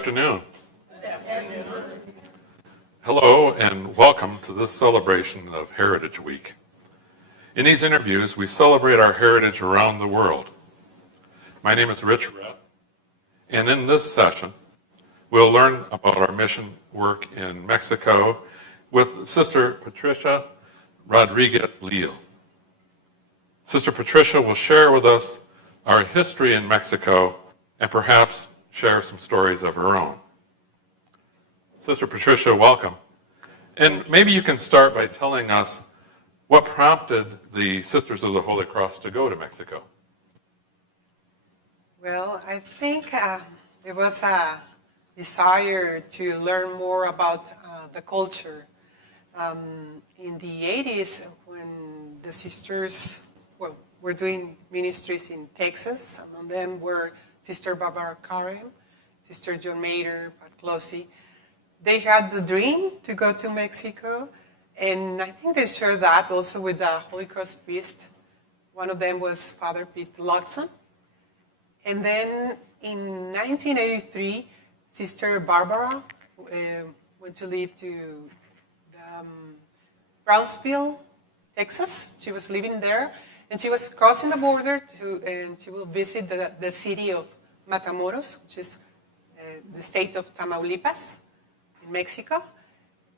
afternoon. Hello and welcome to this celebration of Heritage Week. In these interviews, we celebrate our heritage around the world. My name is Reth, and in this session, we'll learn about our mission work in Mexico with Sister Patricia Rodriguez Leal. Sister Patricia will share with us our history in Mexico and perhaps share some stories of her own. Sister Patricia, welcome. And maybe you can start by telling us what prompted the Sisters of the Holy Cross to go to Mexico. Well, I think it was a desire to learn more about the culture. In the 80s, when the sisters were doing ministries in Texas, among them were Sister Barbara Karim, Sister John Mater, Pat Closey. They had the dream to go to Mexico, and I think they shared that also with the Holy Cross priest. One of them was Father Pete Luxon. And then in 1983, Sister Barbara went to live to Brownsville, Texas. She was living there, and she was crossing the border and she will visit the city of Matamoros, which is the state of Tamaulipas in Mexico.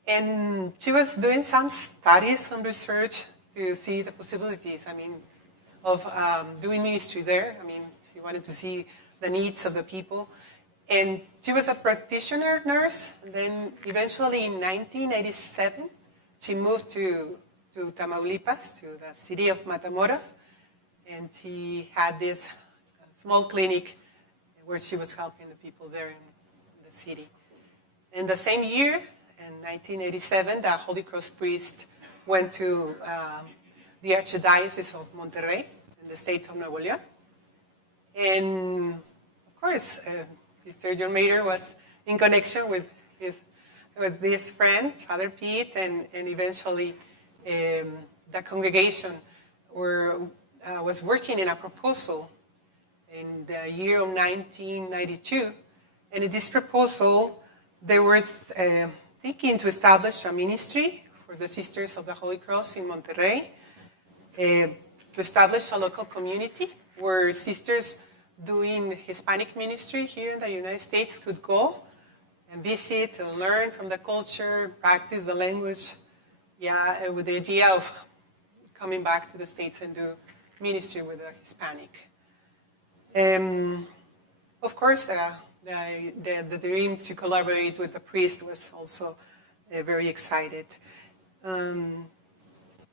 And she was doing some studies, some research to see the possibilities, of doing ministry there. She wanted to see the needs of the people. And she was a practitioner nurse. And then eventually in 1987, she moved to Tamaulipas, to the city of Matamoros. And she had this small clinic where she was helping the people there in the city. In the same year, in 1987, the Holy Cross priest went to the Archdiocese of Monterrey in the state of Nuevo León. And of course, Sister John Mater was in connection with this friend, Father Pete, and eventually the congregation was working in a proposal in the year of 1992. And in this proposal, they were thinking to establish a ministry for the Sisters of the Holy Cross in Monterrey, to establish a local community where sisters doing Hispanic ministry here in the United States could go and visit and learn from the culture, practice the language, with the idea of coming back to the States and do ministry with the Hispanic. Of course, the dream to collaborate with the priest was also very excited.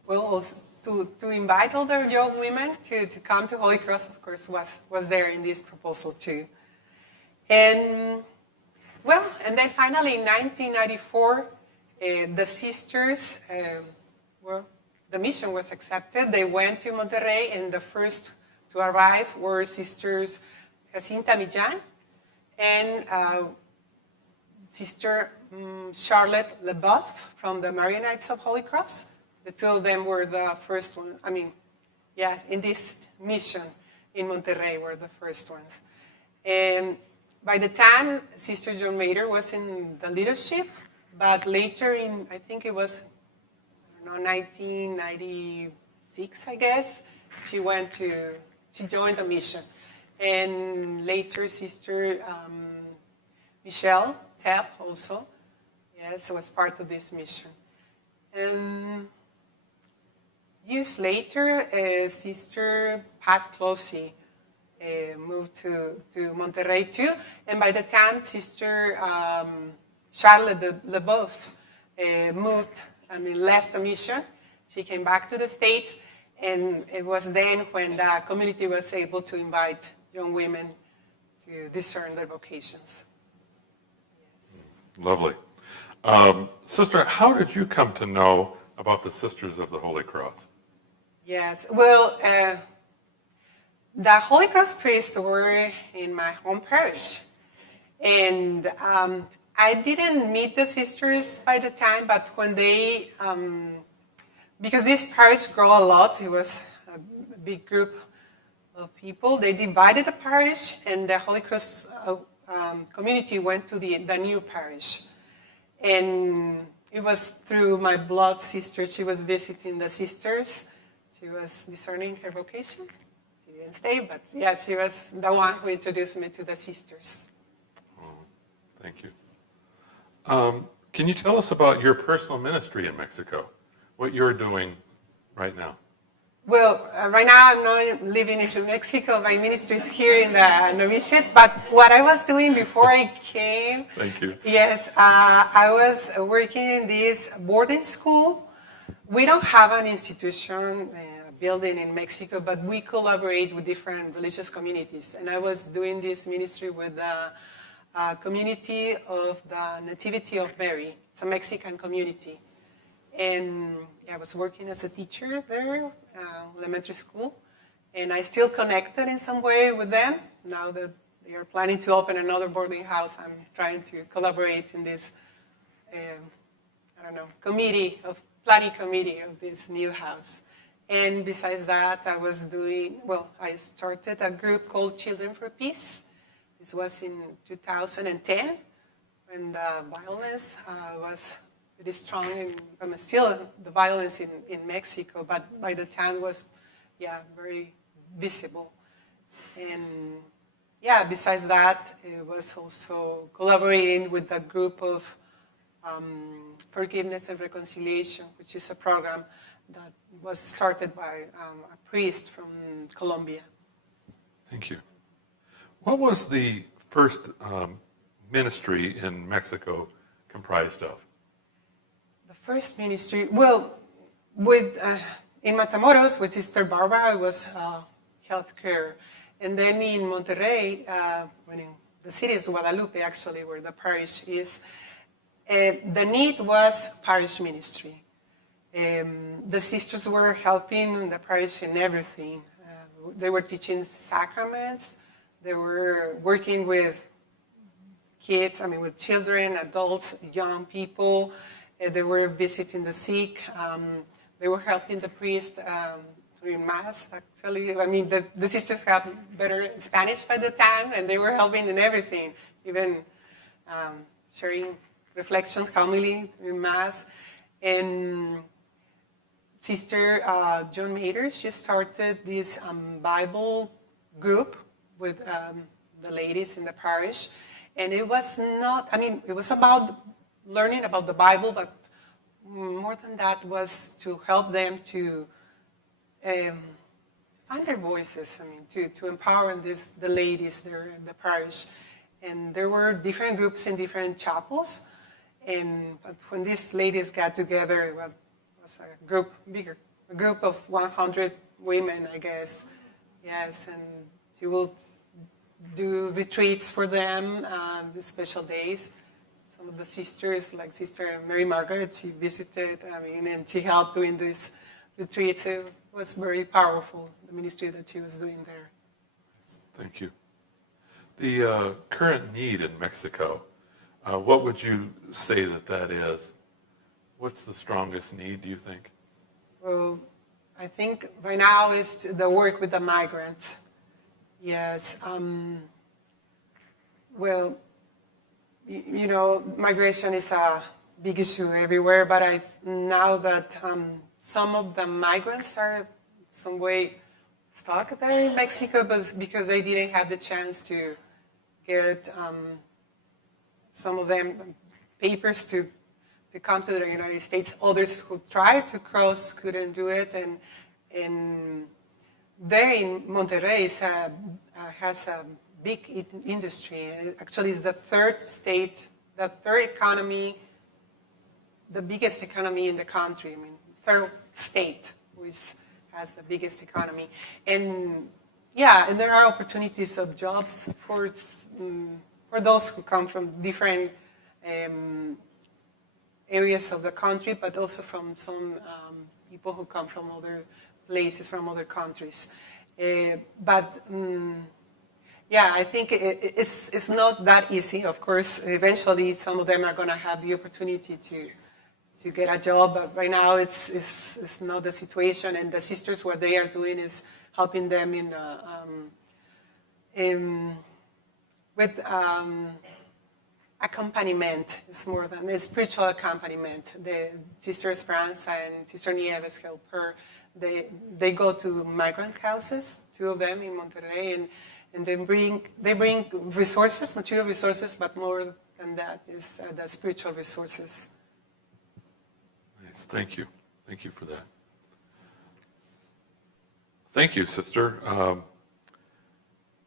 Also to invite all the young women to come to Holy Cross, of course, was there in this proposal too. And then finally in 1994, the sisters, the mission was accepted. They went to Monterrey, and the first to arrive were Sisters Jacinta Millán and Sister Charlotte LeBeouf from the Marionettes of Holy Cross. The two of them were the first one. In this mission in Monterrey were the first ones. And by the time Sister John Mater was in the leadership, but later in, I think it was, 1996, I guess, she joined the mission. And later Sister Michelle Tepp also, was part of this mission. And years later, Sister Pat Closey moved to Monterrey too. And by the time Sister Charlotte LeBeouf left the mission, she came back to the States, and it was then when the community was able to invite young women to discern their vocations. Lovely. Sister, how did you come to know about the Sisters of the Holy Cross? Yes, well, the Holy Cross priests were in my home parish. And I didn't meet the sisters by the time, but when they, because this parish grew a lot, it was a big group of people, they divided the parish, and the Holy Cross community went to the new parish. And it was through my blood sister. She was visiting the sisters. She was discerning her vocation. She didn't stay, but yeah, she was the one who introduced me to the sisters. Oh, thank you. Can you tell us about your personal ministry in Mexico? What you're doing right now? Well, right now I'm not living in Mexico. My ministry is here in the novitiate. But what I was doing before I came, Thank you. Yes, I was working in this boarding school. We don't have an institution, building in Mexico, but we collaborate with different religious communities. And I was doing this ministry with the community of the Nativity of Mary. It's a Mexican community. And I was working as a teacher there, elementary school, and I still connected in some way with them. Now that they are planning to open another boarding house, I'm trying to collaborate in this, planning committee of this new house. And besides that, I started a group called Children for Peace. This was in 2010, when the violence was pretty strong, and still the violence in Mexico, but by the time was, very visible. And besides that, it was also collaborating with a group of Forgiveness and Reconciliation, which is a program that was started by a priest from Colombia. Thank you. What was the first ministry in Mexico comprised of? The first ministry, in Matamoros, with Sister Barbara, it was healthcare. And then in Monterrey, the city is Guadalupe, actually, where the parish is, the need was parish ministry. The sisters were helping the parish in everything. They were teaching sacraments. They were working with kids, with children, adults, young people. They were visiting the sick. They were helping the priest during Mass, actually. The sisters have better Spanish by the time, and they were helping in everything, even sharing reflections, homily during Mass. And Sister John Mater, she started this Bible group with the ladies in the parish. And it was it was about learning about the Bible, but more than that was to help them to find their voices, to empower the ladies there in the parish. And there were different groups in different chapels. But when these ladies got together, it was a group of 100 women, I guess. Yes, and she will do retreats for them, the special days. Some of the sisters, like Sister Mary Margaret, she visited, and she helped doing these retreats. It was very powerful, the ministry that she was doing there. Thank you. The current need in Mexico, what would you say that is? What's the strongest need, do you think? Well, I think right now is the work with the migrants. Yes. Migration is a big issue everywhere, but now that some of the migrants are some way stuck there in Mexico because they didn't have the chance to get some of them papers to come to the United States. Others who tried to cross couldn't do it. And there in Monterrey has a big industry. Actually, it's the third state, the third economy, the biggest economy in the country. Third state, which has the biggest economy. And there are opportunities of jobs for those who come from different areas of the country, but also from some people who come from other places, from other countries. I think it's not that easy. Of course, eventually some of them are going to have the opportunity to get a job, but right now it's not the situation. And the sisters, what they are doing is helping them with accompaniment. It's more than a spiritual accompaniment. The Sister Esperanza and Sister Nieves help her. They go to migrant houses, 2 of them in Monterrey, and they bring resources, material resources, but more than that is the spiritual resources. Nice. Thank you. Thank you for that. Thank you, Sister.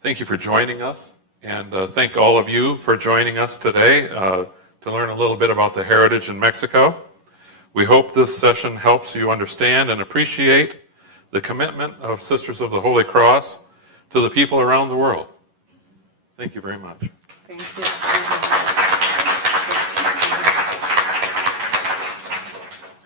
Thank you for joining us, and thank all of you for joining us today to learn a little bit about the heritage in Mexico. We hope this session helps you understand and appreciate the commitment of Sisters of the Holy Cross to the people around the world. Thank you very much. Thank you.